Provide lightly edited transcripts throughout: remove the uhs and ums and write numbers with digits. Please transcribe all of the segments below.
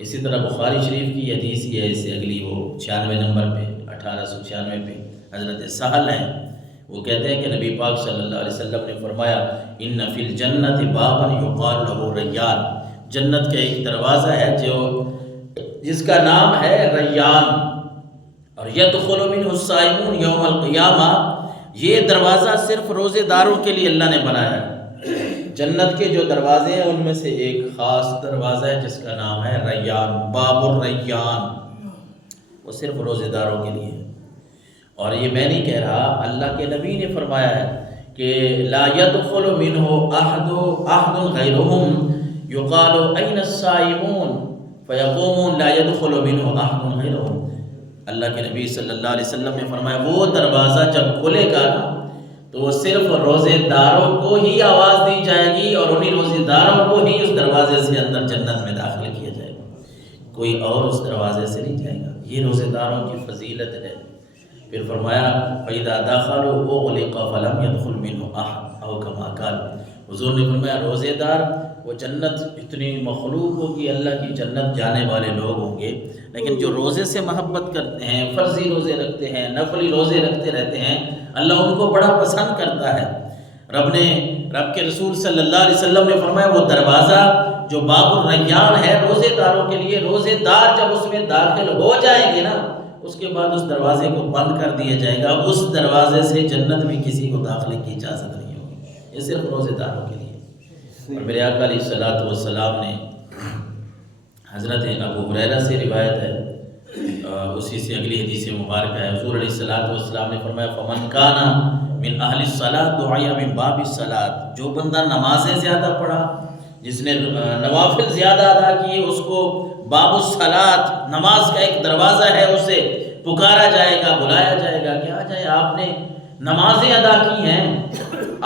اسی طرح بخاری شریف کی حدیث یہ ہے، اس سے اگلی وہ 96 نمبر پہ 1896 پہ حضرت سہل ہیں، وہ کہتے ہیں کہ نبی پاک صلی اللہ علیہ وسلم نے فرمایا ان فی الجنت بابا یقال له ریان، جنت کا ایک دروازہ ہے جس کا نام ہے ریان، اور یدخل منہ الصائمون یوم القیامہ، یہ دروازہ صرف روزے داروں کے لیے اللہ نے بنایا ہے۔ جنت کے جو دروازے ہیں ان میں سے ایک خاص دروازہ ہے جس کا نام ہے ریان، باب الریان، وہ صرف روزے داروں کے لیے ہے۔ اور یہ میں نہیں کہہ رہا، اللہ کے نبی نے فرمایا ہے کہ لا يدخل منه احد غیرهم یقال این الصائمون فیقومون لا يدخل منه احد غیرهم۔ اللہ کے نبی صلی اللہ علیہ وسلم نے فرمایا وہ دروازہ جب کھلے گا نا تو وہ صرف روزے داروں کو ہی آواز دی جائے گی، اور انہی روزے داروں کو ہی اس دروازے سے اندر جنت میں داخل کیا جائے گا، کوئی اور اس دروازے سے نہیں جائے گا۔ یہ روزے داروں کی فضیلت ہے۔ پھر فرمایا فَإِذَا دَخَلُوا أُغْلِقَ فَلَمْ يَدْخُلْ مِنْهُ أَحَدٌ أَوْ كَمَا قَالَ۔ حضور نے فرمایا روزے دار، وہ جنت اتنی مخلوق ہوگی، اللہ کی جنت جانے والے لوگ ہوں گے، لیکن جو روزے سے محبت کرتے ہیں، فرضی روزے رکھتے ہیں، نفلی روزے رکھتے رہتے ہیں، اللہ ان کو بڑا پسند کرتا ہے۔ رب کے رسول صلی اللہ علیہ وسلم نے فرمایا وہ دروازہ جو باب الریان ہے روزے داروں کے لیے، روزے دار جب اس میں داخل ہو جائیں گے نا اس کے بعد اس دروازے کو بند کر دیا جائے گا، اس دروازے سے جنت میں کسی کو داخلے کی اجازت نہیں ہوگی، یہ صرف روزے داروں کے لیے۔ اور میرے آقا علیہ الصلوۃ والسلام نے حضرت ابو ہریرہ سے روایت ہے، اسی سے اگلی حدیث مبارکہ ہے، حضور علیہ الصلوۃ والسلام نے فرمایا فمن کان من اہل الصلاۃ دعی من باب الصلاۃ، جو بندہ نمازیں زیادہ پڑھا، جس نے نوافل زیادہ ادا کیے، اس کو باب الصلاۃ نماز کا ایک دروازہ ہے، اسے پکارا جائے گا، بلایا جائے گا کہ آ جائے، آپ نے نمازیں ادا کی ہیں،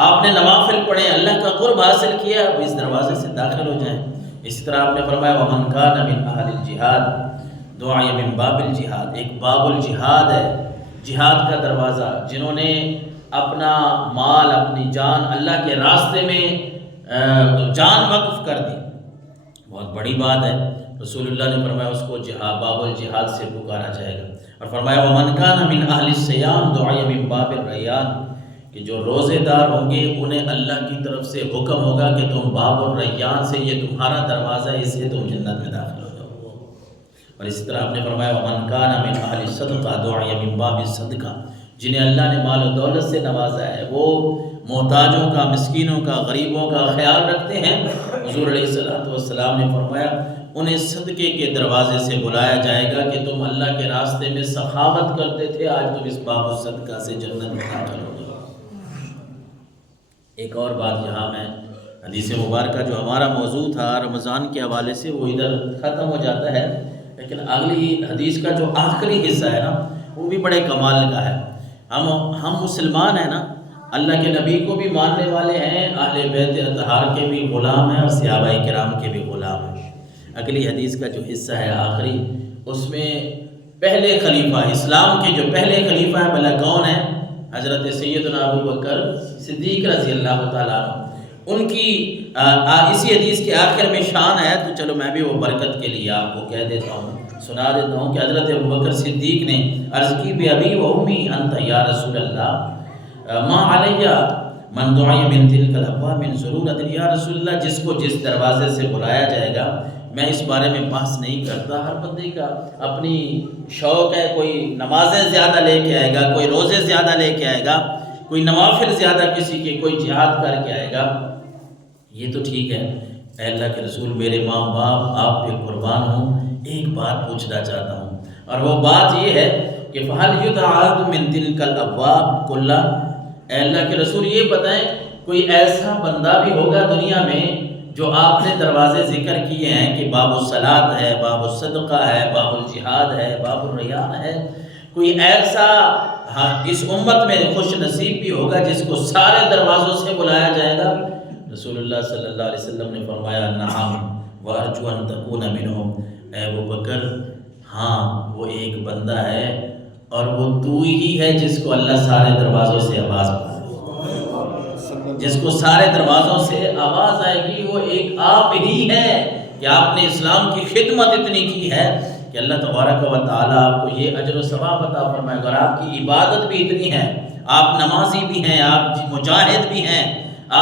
آپ نے نوافل پڑھے، اللہ کا قرب حاصل کیا، اب اس دروازے سے داخل ہو جائیں۔ اسی طرح آپ نے فرمایا ومن کان من اہل الجہاد دعی من باب الجہاد، ایک باب الجہاد ہے، جہاد کا دروازہ، جنہوں نے اپنا مال اپنی جان اللہ کے راستے میں جان وقف کر دی، بہت بڑی بات ہے۔ رسول اللہ نے فرمایا اس کو باب الجہاد سے پکارا جائے گا، اور فرمایا ومن کان من اہل الصیام دعی من باب الریان، کہ جو روزے دار ہوں گے انہیں اللہ کی طرف سے حکم ہوگا کہ تم باب الریان سے، یہ تمہارا دروازہ ہے، اس سے تم جنت میں داخل ہو جاؤ۔ اور اسی طرح آپ نے فرمایا ومن کان من اہل الصدقہ دعی من باب الصدقہ، جنہیں اللہ نے مال و دولت سے نوازا ہے، وہ محتاجوں کا، مسکینوں کا، غریبوں کا خیال رکھتے ہیں، حضور علیہ الصلوۃ والسلام نے فرمایا انہیں صدقے کے دروازے سے بلایا جائے گا کہ تم اللہ کے راستے میں سخاوت کرتے تھے، آج تم اس باب الصدقہ سے جنت میں داخل ہو جاؤ۔ ایک اور بات یہاں میں حدیث مبارکہ جو ہمارا موضوع تھا رمضان کے حوالے سے وہ ادھر ختم ہو جاتا ہے، لیکن اگلی حدیث کا جو آخری حصہ ہے نا وہ بھی بڑے کمال کا ہے۔ ہم مسلمان ہیں نا، اللہ کے نبی کو بھی ماننے والے ہیں، اہل بیت اطہار کے بھی غلام ہیں، اور صحابہ کرام کے بھی غلام ہیں۔ اگلی حدیث کا جو حصہ ہے آخری، اس میں پہلے خلیفہ، اسلام کے جو پہلے خلیفہ ہیں بھلا کون ہیں؟ حضرت سیدنا ابو بکر صدیق رضی اللہ تعالیٰ عنہ، ان کی اسی حدیث کے آخر میں شان ہے، تو چلو میں بھی وہ برکت کے لیے آپ کو کہہ دیتا ہوں، سنا دیتا ہوں کہ حضرت ابو بکر صدیق نے عرض کی بے ابی و امی انت یا رسول اللہ ما علیہ من دعی من تلک الابواب من ضرورت، یا رسول اللہ جس کو جس دروازے سے بلایا جائے گا، میں اس بارے میں بحث نہیں کرتا، ہر بندے کا اپنی شوق ہے، کوئی نمازیں زیادہ لے کے آئے گا، کوئی روزے زیادہ لے کے آئے گا، کوئی نوافل زیادہ کسی کے، کوئی جہاد کر کے آئے گا، یہ تو ٹھیک ہے۔ اے اللہ کے رسول میرے ماں باپ آپ پہ قربان ہوں، ایک بات پوچھنا چاہتا ہوں، اور وہ بات یہ ہے کہ فَهَلْ يُدْعَى مِن تِلْكَ الْأَبْوَابِ كُلَّهَا، اے اللہ کے رسول یہ بتائیں کوئی ایسا بندہ بھی ہوگا دنیا میں جو آپ نے دروازے ذکر کیے ہیں کہ باب الصلاۃ ہے، باب الصدقہ ہے، باب الجہاد ہے، باب الریان ہے، کوئی ایسا اس امت میں خوش نصیب بھی ہوگا جس کو سارے دروازوں سے بلایا جائے گا؟ رسول اللہ صلی اللہ علیہ وسلم نے فرمایا نعم وارجو ان تکون منہم، اے ابو بکر ہاں وہ ایک بندہ ہے، اور وہ تو ہی ہے جس کو اللہ سارے دروازوں سے آواز پائے، جس کو سارے دروازوں سے آواز آئے گی، وہ ایک آپ ہی ہے کہ آپ نے اسلام کی خدمت اتنی کی ہے کہ اللہ تبارک و تعالیٰ آپ کو یہ اجر و ثواب عطا فرمائے گا، اور آپ کی عبادت بھی اتنی ہے، آپ نمازی بھی ہیں، آپ مجاہد بھی ہیں،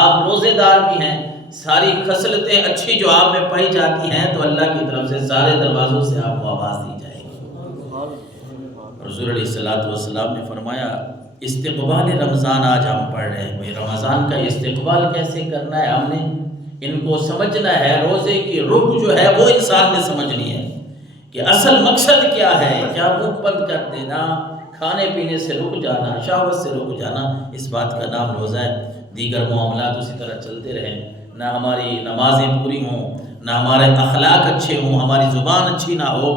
آپ روزے دار بھی ہیں، ساری خصلتیں اچھی جو آپ میں پائی جاتی ہیں، تو اللہ کی طرف سے سارے دروازوں سے آپ کو آواز دی جائے گی۔ حضور علیہ السلام نے فرمایا استقبال رمضان آج ہم پڑھ رہے ہیں، بھئی رمضان کا استقبال کیسے کرنا ہے، ہم نے ان کو سمجھنا ہے۔ روزے کی روح جو ہے وہ انسان نے سمجھنی ہے کہ اصل مقصد کیا ہے، کیا منہ بند کر دینا، کھانے پینے سے رک جانا، شہوت سے رک جانا، اس بات کا نام روزہ ہے۔ دیگر معاملات اسی طرح چلتے رہیں، نہ ہماری نمازیں پوری ہوں، نہ ہمارے اخلاق اچھے ہوں، ہماری زبان اچھی نہ ہو،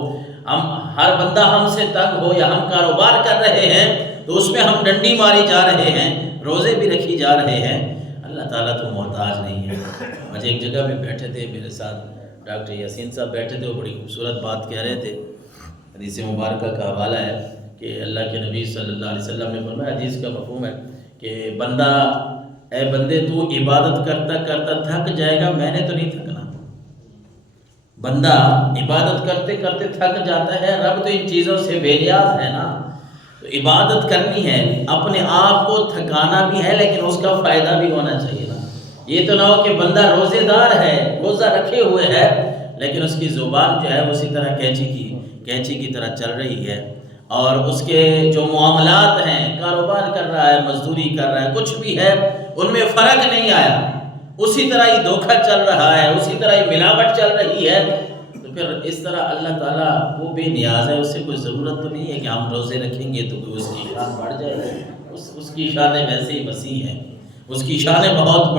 ہم ہر بندہ ہم سے تنگ ہو، یا ہم کاروبار کر رہے ہیں تو اس میں ہم ڈنڈی ماری جا رہے ہیں، روزے بھی رکھی جا رہے ہیں، اللہ تعالیٰ تو محتاج نہیں ہے۔ آج ایک جگہ میں بیٹھے تھے، میرے ساتھ ڈاکٹر یاسین صاحب بیٹھے تھے، وہ بڑی خوبصورت بات کہہ رہے تھے، حدیث مبارکہ کا حوالہ ہے کہ اللہ کے نبی صلی اللہ علیہ وسلم نے فرمایا، حدیث کا مفہوم ہے کہ بندہ، اے بندے تو عبادت کرتا کرتا تھک جائے گا، میں نے تو نہیں تھکنا۔ بندہ عبادت کرتے کرتے تھک جاتا ہے، رب تو ان چیزوں سے بے نیاز ہے نا، تو عبادت کرنی ہے، اپنے آپ کو تھکانا بھی ہے، لیکن اس کا فائدہ بھی ہونا چاہیے نا۔ یہ تو نہ ہو کہ بندہ روزے دار ہے، روزہ رکھے ہوئے ہے، لیکن اس کی زبان جو ہے اسی طرح کینچی کی طرح چل رہی ہے، اور اس کے جو معاملات ہیں، کاروبار کر رہا ہے، مزدوری کر رہا ہے، کچھ بھی ہے، ان میں فرق نہیں آیا، اسی طرح ہی دھوکہ چل رہا ہے، اسی طرح ہی ملاوٹ چل رہی ہے، تو پھر اس طرح اللہ تعالیٰ وہ بے نیاز ہے، اس سے کوئی ضرورت تو نہیں ہے کہ ہم روزے رکھیں گے تو کوئی اس کی شان بڑھ جائے گی، اس کی شانیں ویسے ہی وسیع ہیں، اس کی شانیں بہت